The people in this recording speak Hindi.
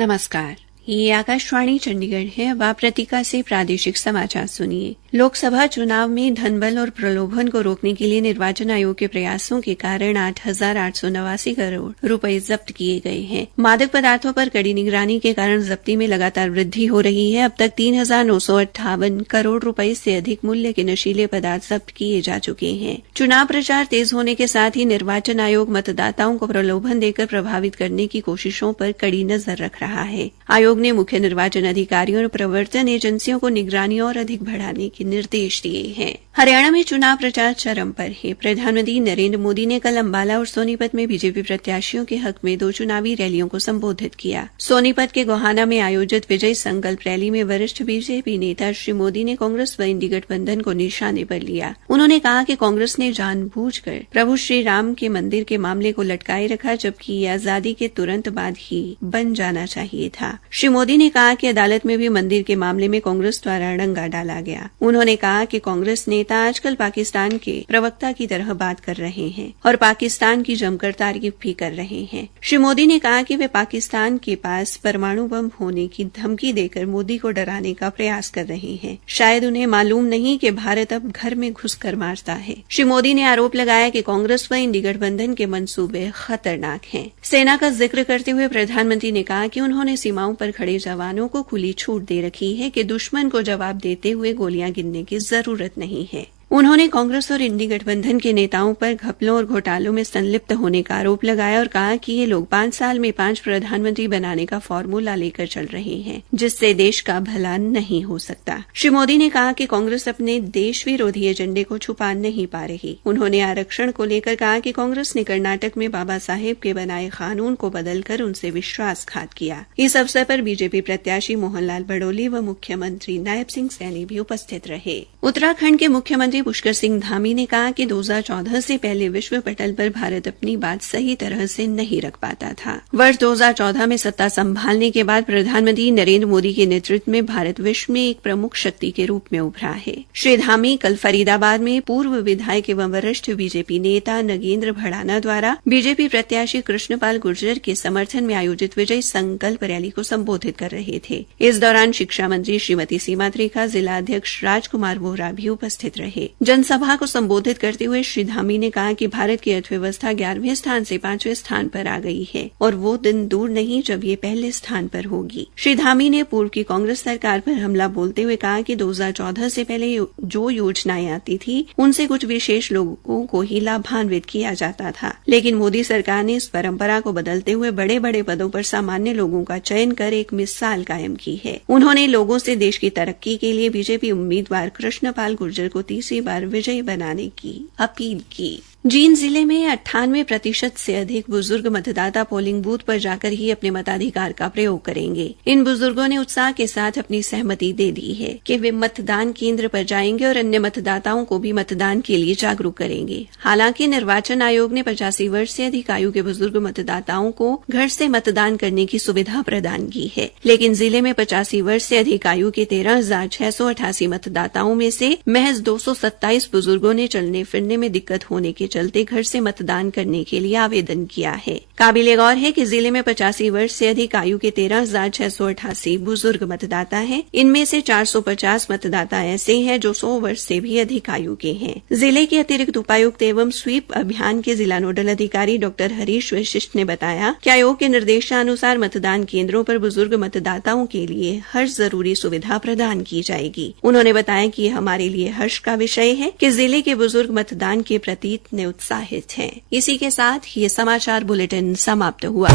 नमस्कार, ये आकाशवाणी चंडीगढ़ है। अब आप प्रतीका से प्रादेशिक समाचार सुनिए। लोकसभा चुनाव में धनबल और प्रलोभन को रोकने के लिए निर्वाचन आयोग के प्रयासों के कारण 8,889 करोड़ रुपए जब्त किए गए हैं। मादक पदार्थों पर कड़ी निगरानी के कारण जब्ती में लगातार वृद्धि हो रही है। अब तक 3,958 करोड़ रुपए से अधिक मूल्य के नशीले पदार्थ जब्त किए जा चुके हैं। चुनाव प्रचार तेज होने के साथ ही निर्वाचन आयोग मतदाताओं को प्रलोभन देकर प्रभावित करने की कोशिशों पर कड़ी नजर रख रहा है। आयोग ने मुख्य निर्वाचन अधिकारियों और प्रवर्तन एजेंसियों को निगरानी और अधिक बढ़ाने के निर्देश दिए हैं। हरियाणा में चुनाव प्रचार चरम पर है। प्रधानमंत्री नरेंद्र मोदी ने कल अंबाला और सोनीपत में बीजेपी प्रत्याशियों के हक में 2 चुनावी रैलियों को संबोधित किया। सोनीपत के गोहाना में आयोजित विजय संकल्प रैली में वरिष्ठ बीजेपी नेता श्री मोदी ने कांग्रेस व इंडी गठबंधन को निशाने पर लिया। उन्होंने कहा कि कांग्रेस ने जानबूझकर प्रभु श्री राम के मंदिर के मामले को लटकाए रखा, जबकि ये आजादी के तुरंत बाद ही बन जाना चाहिए था। श्री मोदी ने कहा कि अदालत में भी मंदिर के मामले में कांग्रेस द्वारा अड़ंगा डाला गया। उन्होंने कहा कि कांग्रेस नेता आजकल पाकिस्तान के प्रवक्ता की तरह बात कर रहे हैं और पाकिस्तान की जमकर तारीफ भी कर रहे हैं। श्री मोदी ने कहा कि वे पाकिस्तान के पास परमाणु बम होने की धमकी देकर मोदी को डराने का प्रयास कर रहे हैं। शायद उन्हें मालूम नहीं कि भारत अब घर में घुसकर मारता है। श्री मोदी ने आरोप लगाया कि कांग्रेस व इंडी गठबंधन के मंसूबे खतरनाक हैं। सेना का जिक्र करते हुए प्रधानमंत्री ने कहा कि उन्होंने सीमाओं पर खड़े जवानों को खुली छूट दे रखी है कि दुश्मन को जवाब देते हुए गोलियां गिनने की जरूरत नहीं है। उन्होंने कांग्रेस और इंडी गठबंधन के नेताओं पर घपलों और घोटालों में संलिप्त होने का आरोप लगाया और कहा कि ये लोग 5 साल में 5 प्रधानमंत्री बनाने का फॉर्मूला लेकर चल रहे हैं, जिससे देश का भला नहीं हो सकता। श्री मोदी ने कहा कि कांग्रेस अपने देश विरोधी एजेंडे को छुपा नहीं पा रही। उन्होंने आरक्षण को लेकर कहा कि कांग्रेस ने कर्नाटक में बाबा साहेब के बनाए कानून को बदलकर उनसे विश्वासघात किया। इस अवसर पर बीजेपी प्रत्याशी मोहनलाल बड़ोली व मुख्यमंत्री नायब सिंह सैनी भी उपस्थित रहे। उत्तराखंड के मुख्यमंत्री पुष्कर सिंह धामी ने कहा कि 2014 से पहले विश्व पटल पर भारत अपनी बात सही तरह से नहीं रख पाता था। वर्ष 2014 में सत्ता संभालने के बाद प्रधानमंत्री नरेंद्र मोदी के नेतृत्व में भारत विश्व में एक प्रमुख शक्ति के रूप में उभरा है। श्री धामी कल फरीदाबाद में पूर्व विधायक एवं वरिष्ठ बीजेपी नेता नगेंद्र भड़ाना द्वारा बीजेपी प्रत्याशी कृष्णपाल गुर्जर के समर्थन में आयोजित विजय संकल्प रैली को संबोधित कर रहे थे। इस दौरान शिक्षा मंत्री श्रीमती सीमा त्रिखा, जिला अध्यक्ष राजकुमार वोहरा भी उपस्थित रहे। जनसभा को संबोधित करते हुए श्री धामी ने कहा कि भारत की अर्थव्यवस्था 11वें स्थान से 5वें स्थान पर आ गई है और वो दिन दूर नहीं जब ये पहले स्थान पर होगी। श्री धामी ने पूर्व की कांग्रेस सरकार पर हमला बोलते हुए कहा कि 2014 से पहले जो योजनाएं आती थी उनसे कुछ विशेष लोगों को ही लाभान्वित किया जाता था, लेकिन मोदी सरकार ने इस परंपरा को बदलते हुए बड़े बड़े पदों पर सामान्य लोगों का चयन कर एक मिसाल कायम की है। उन्होंने लोगों से देश की तरक्की के लिए बीजेपी उम्मीदवार कृष्णपाल गुर्जर को तीसरी बार विजयी बनाने की अपील की। जींद जिले में 98% से अधिक बुजुर्ग मतदाता पोलिंग बूथ पर जाकर ही अपने मताधिकार का प्रयोग करेंगे। इन बुजुर्गों ने उत्साह के साथ अपनी सहमति दे दी है कि वे मतदान केंद्र पर जाएंगे और अन्य मतदाताओं को भी मतदान के लिए जागरूक करेंगे। हालांकि निर्वाचन आयोग ने 85 वर्ष से अधिक आयु के बुजुर्ग मतदाताओं को घर से मतदान करने की सुविधा प्रदान की है, लेकिन जिले में 85 वर्ष से अधिक आयु के 13,688 मतदाताओं में से महज 227 बुजुर्गों ने चलने फिरने में दिक्कत होने के चलते घर से मतदान करने के लिए आवेदन किया है। काबिले गौर है कि जिले में 85 वर्ष से अधिक आयु के 13,688 बुजुर्ग मतदाता हैं। इनमें से 450 मतदाता ऐसे हैं जो 100 वर्ष से भी अधिक आयु के हैं। जिले के अतिरिक्त उपायुक्त एवं स्वीप अभियान के जिला नोडल अधिकारी डॉक्टर हरीश वशिष्ठ ने बताया कि आयोग के निर्देशानुसार मतदान केंद्रों पर बुजुर्ग मतदाताओं के लिए हर जरूरी सुविधा प्रदान की जाएगी। उन्होंने बताया कि यह हमारे लिए हर्ष का विषय है कि जिले के बुजुर्ग मतदान के प्रति इतने उत्साहित हैं। इसी के साथ ये समाचार बुलेटिन समाप्त हुआ।